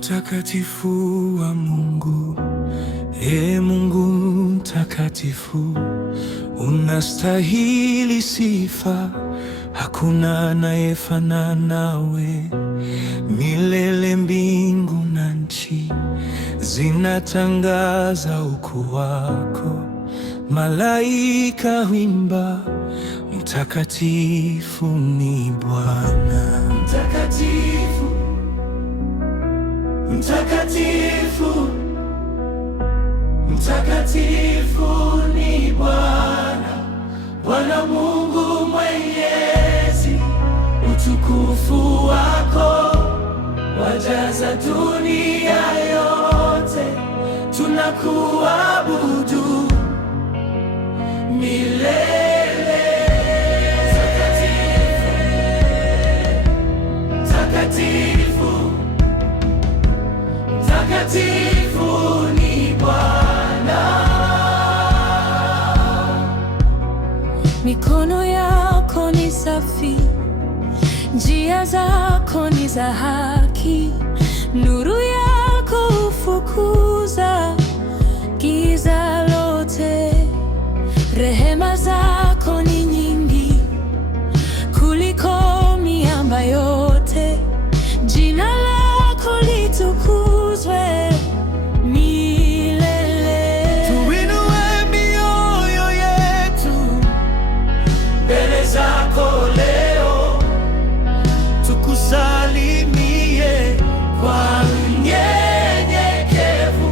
utakatifu wa Mungu. Ee Mungu mtakatifu, unastahili sifa, hakuna anayefanana nawe. Milele mbingu na nchi zinatangaza ukuu wako. Malaika huimba, mtakatifu ni Bwana. Mtakatifu, mtakatifu, mtakatifu ni Bwana, Bwana Mungu Mwenyezi. Utukufu wako wajaza dunia yote, tunakuabudu milele. Mtakatifu, mtakatifu ni Bwana. Mikono yako ni safi, njia zako ni za haki. Nuru yako hufukuza giza lote. Rehema zako ni nyingi kuliko miamba yote. Jina lako litukuzwe milele. Tuinue mioyo yetu mbele zako leo, tukusalimie kwa unyenyekevu.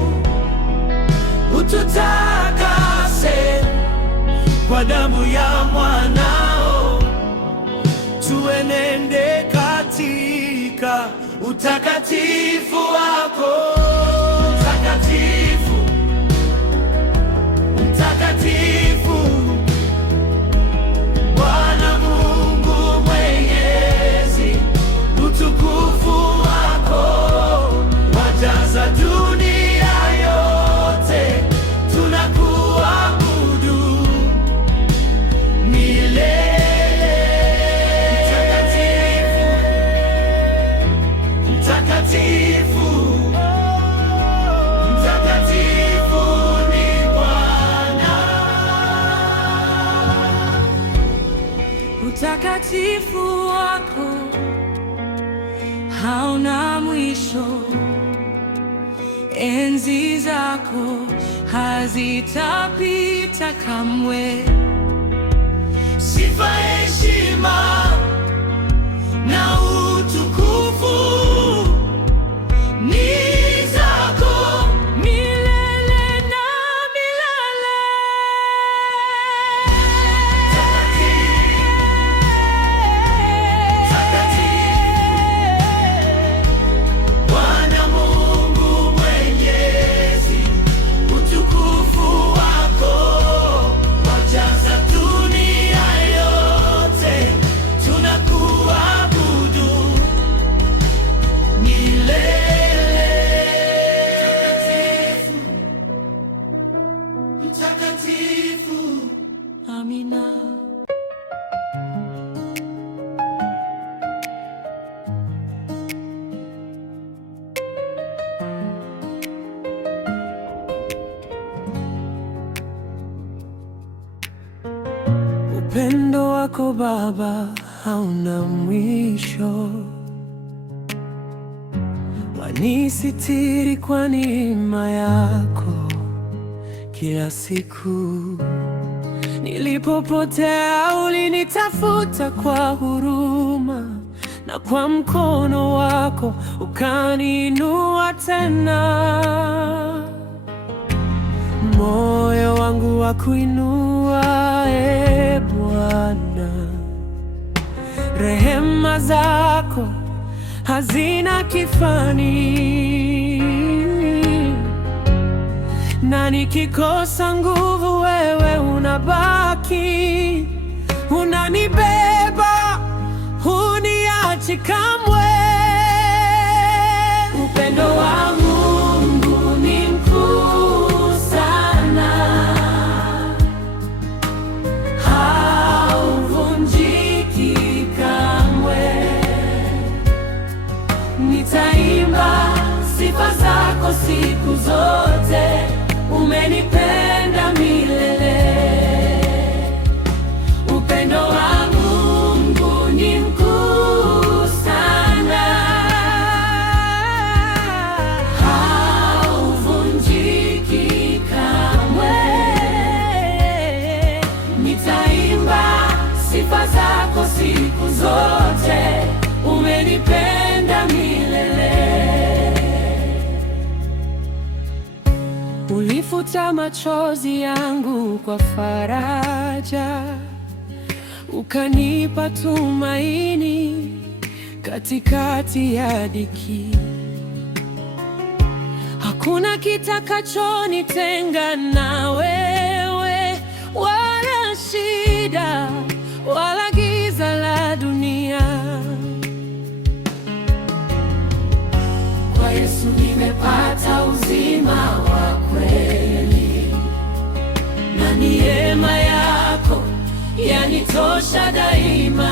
Ututakase kwa damu ya mwanao, tuenende katika utakatifu wako. Mtakatifu, mtakatifu, Bwana Mungu Mwenyezi. Utukufu wako wajaza dunia yote, tunakuabudu milele. Mtakatifu, mtakatifu ni Bwana. Utakatifu wako hauna mwisho. Enzi zako hazitapita kamwe. Sifa, heshima na utukufu ni zako Milele na milele. Bwana Mungu Mwenyezi. Utukufu wako wajaza dunia yote, tunakuabudu milele. Mtakatifu, Amina. Upendo wako Baba hauna mwisho. Wanisitiri kwa neema yako kila siku. Nilipopotea ulinitafuta kwa huruma, na kwa mkono wako ukaniinua tena. Moyo wangu wa kuinua, e Bwana. Rehema zako hazina kifani, na nikikosa nguvu wewe unabaki. Unanibeba, huniachi kamwe. Upendo wa Mungu ni mkuu sana, hauvunjiki kamwe. Nitaimba sifa zako siku zote, umenipenda milele. Upendo wa Mungu ni mkuu sana, hauvunjiki kamwe. Nitaimba sifa zako siku zote, umenipenda milele. Ulifuta machozi yangu kwa faraja, ukanipa tumaini katikati ya dhiki. Hakuna kitakachonitenga na wewe, wala shida wala giza la dunia. Kwa Yesu nimepata uzima wa kweli, na neema yako yanitosha daima.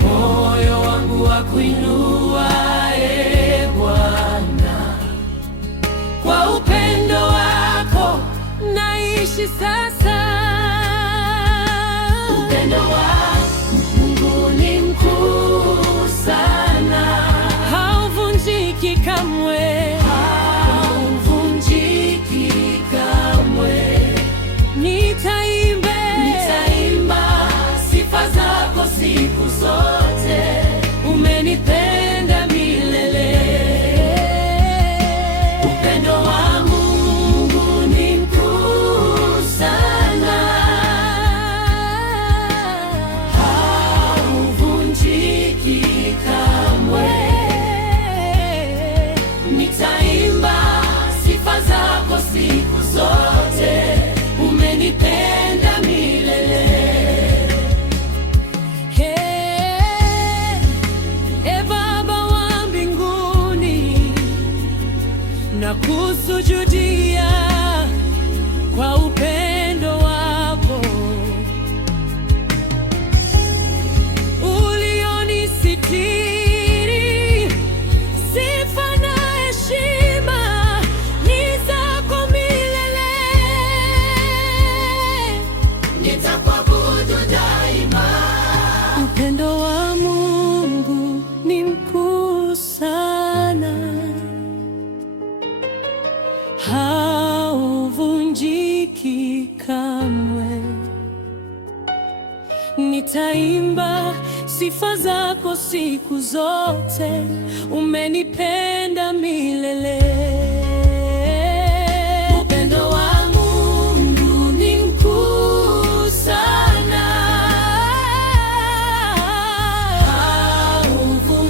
Moyo wangu wakuinua, Ee Bwana, kwa upendo wako naishi sasa. Upendo wa Mungu ni mkuu sana, hauvunjiki kamwe, hauvunjiki kamwe. Nitaimba sifa zako siku zote, umenipenda milele. Upendo wa Mungu ni mkuu sana, hauvunjiki kamwe. Nitaimba sifa zako siku zote, umenipenda milele. E Baba wa mbinguni, nakusujudia kwa upendo wako ulionisitiri. Sifa na heshima ni zako milele. Nitakuabudu daima. Upendo wa Mungu ni mkuu sana, hauvunjiki kamwe. Nitaimba sifa zako siku zote, umenipenda milele. Upendo wa Mungu ni mkuu sana,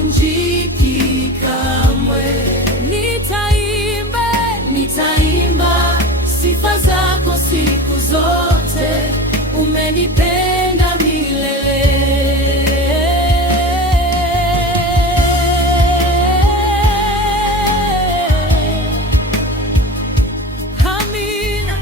hauvunjiki kamwe. Nitaimba sifa zako siku zote, umenipenda milele. Amina.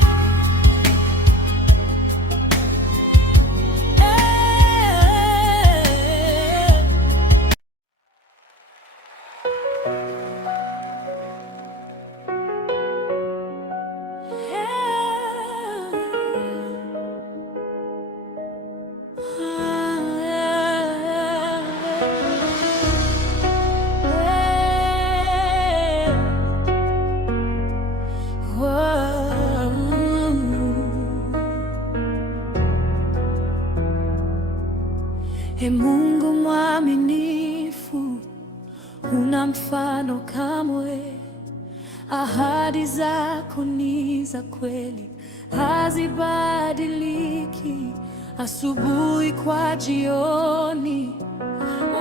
E Mungu mwaminifu, huna mfano kamwe. Ahadi zako ni za kweli, hazibadiliki. Asubuhi kwa jioni,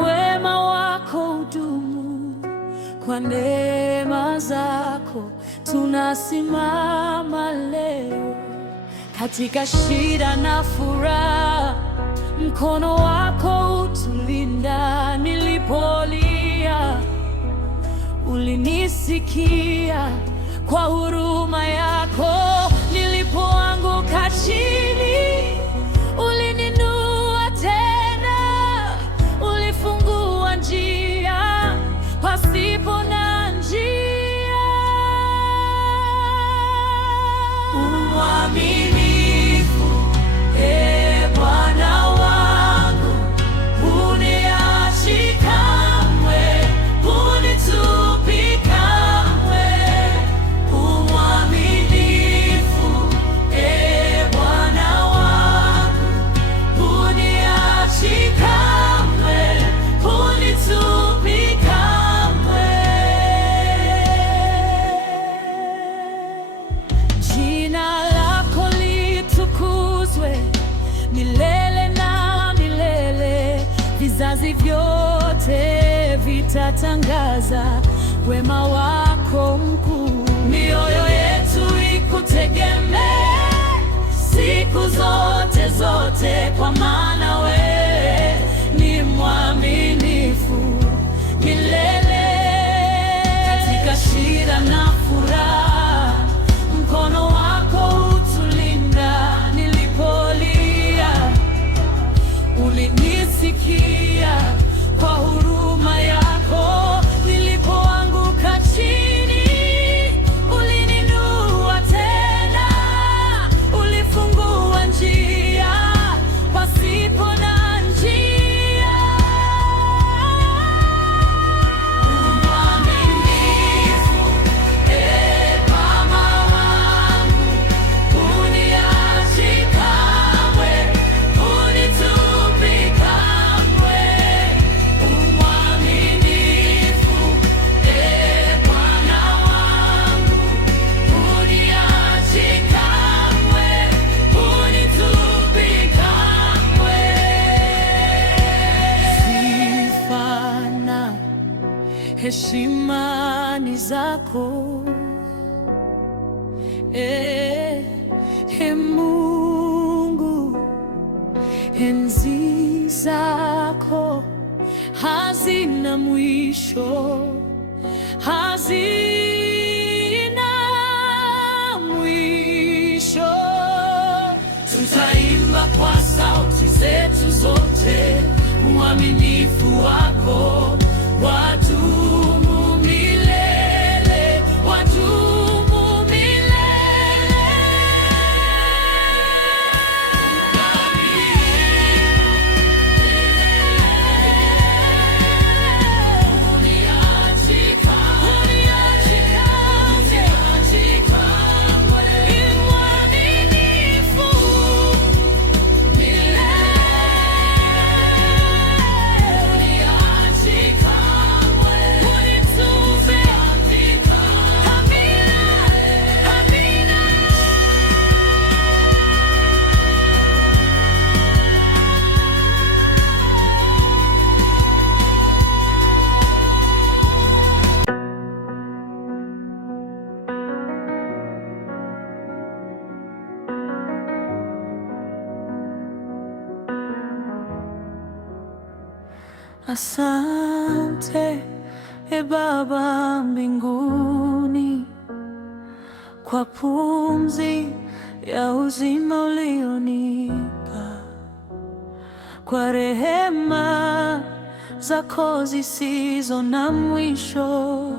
wema wako hudumu. Kwa neema zako tunasimama leo, katika shida na furaha. Mkono wako utulinda. Nilipolia ulinisikia, kwa huruma yako. Nilipoanguka chini ulininua tena, ulifungua njia pasipo milele na milele. Vizazi vyote vitatangaza wema wako mkuu. Mioyo yetu ikutegemee siku zote zote, kwa maana wewe ni mwaminifu milele. Katika shida na furaha, mkono wako hutulinda. Nilipolia, ulinisikia kwa huruma yako. Nilipoanguka chini, ulininua tena. Ulifungua njia pasipo na njia. Mwaminifu, Baba wangu, huniachi kamwe, hunitupi kamwe. Mwaminifu, Bwana wangu, huniachi kamwe, hunitupi kamwe. Sifa na heshima ni zako, Mungu. Enzi zako hazina mwisho, hazina mwisho. Tutaimba kwa sauti zetu zote uaminifu wako. Wadumu milele, wadumu milele. Huniachi kamwe, ni mwaminifu milele. Huniachi kamwe, hunitupi. Amina, amina. Asante, Baba mbinguni, kwa pumzi ya uzima ulionipa, kwa rehema zako zisizo na mwisho.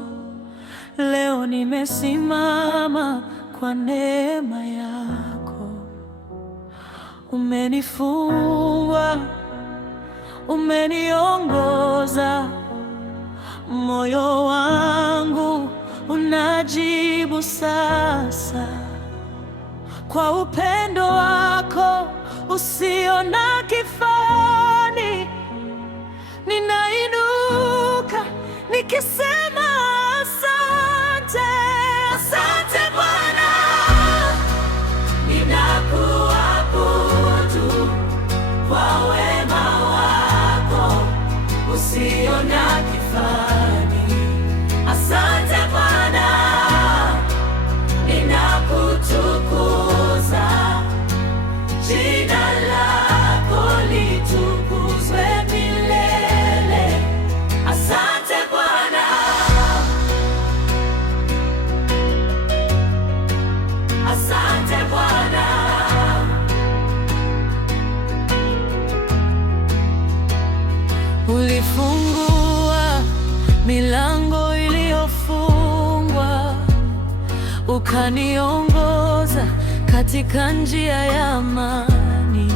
Leo nimesimama kwa neema yako. Umenifungua, umeniongoza, moyo wangu unajibu sasa. Kwa upendo wako usio na kifani, ninainuka nikisema asante. Asante Bwana, ninakuabudu kwa wema wako usio na kifani. Asante Bwana, ninakutukuza, jina lako litukuzwe milele. Asante Bwana, asante Bwana. Ulifungua milango iliyofungwa, ukaniongoza katika njia ya amani,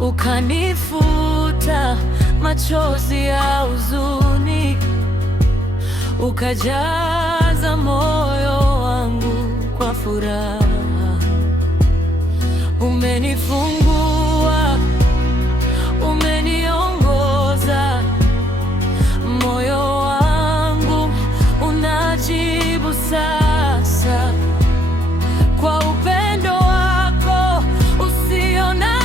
ukanifuta machozi ya huzuni, ukajaza moyo wangu kwa furaha. Umenifungua, umeniongoza, moyo wangu unajibu sasa. Kwa upendo wako usio na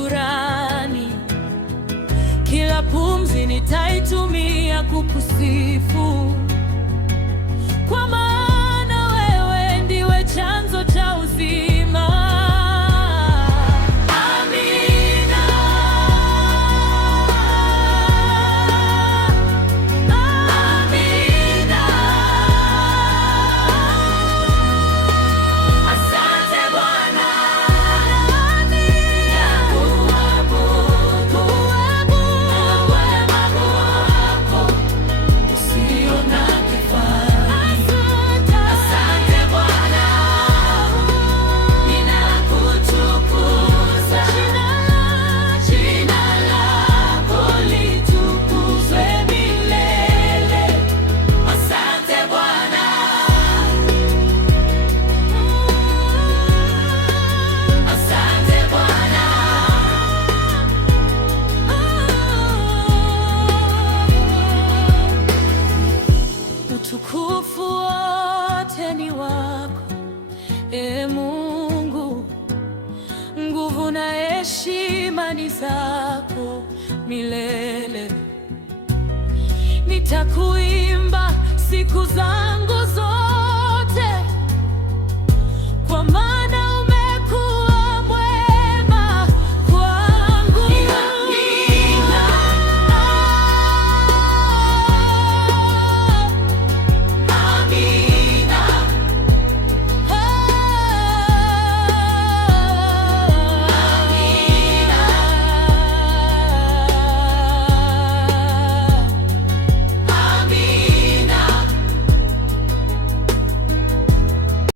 shukurani, kila pumzi nitaitumia kukusifu, kwa maana wewe ndiwe chanzo cha uzima. Amina, amina. Asante Bwana, nakuabudu wema wako usio na kifani. Asante Bwana, ninakutukuza, jina lako litukuzwe milele. Asante Bwana, asante Bwana. Utukufu wote ni wako, Ee Mungu, nguvu na heshima ni zako milele. Nitakuimba siku zangu zote.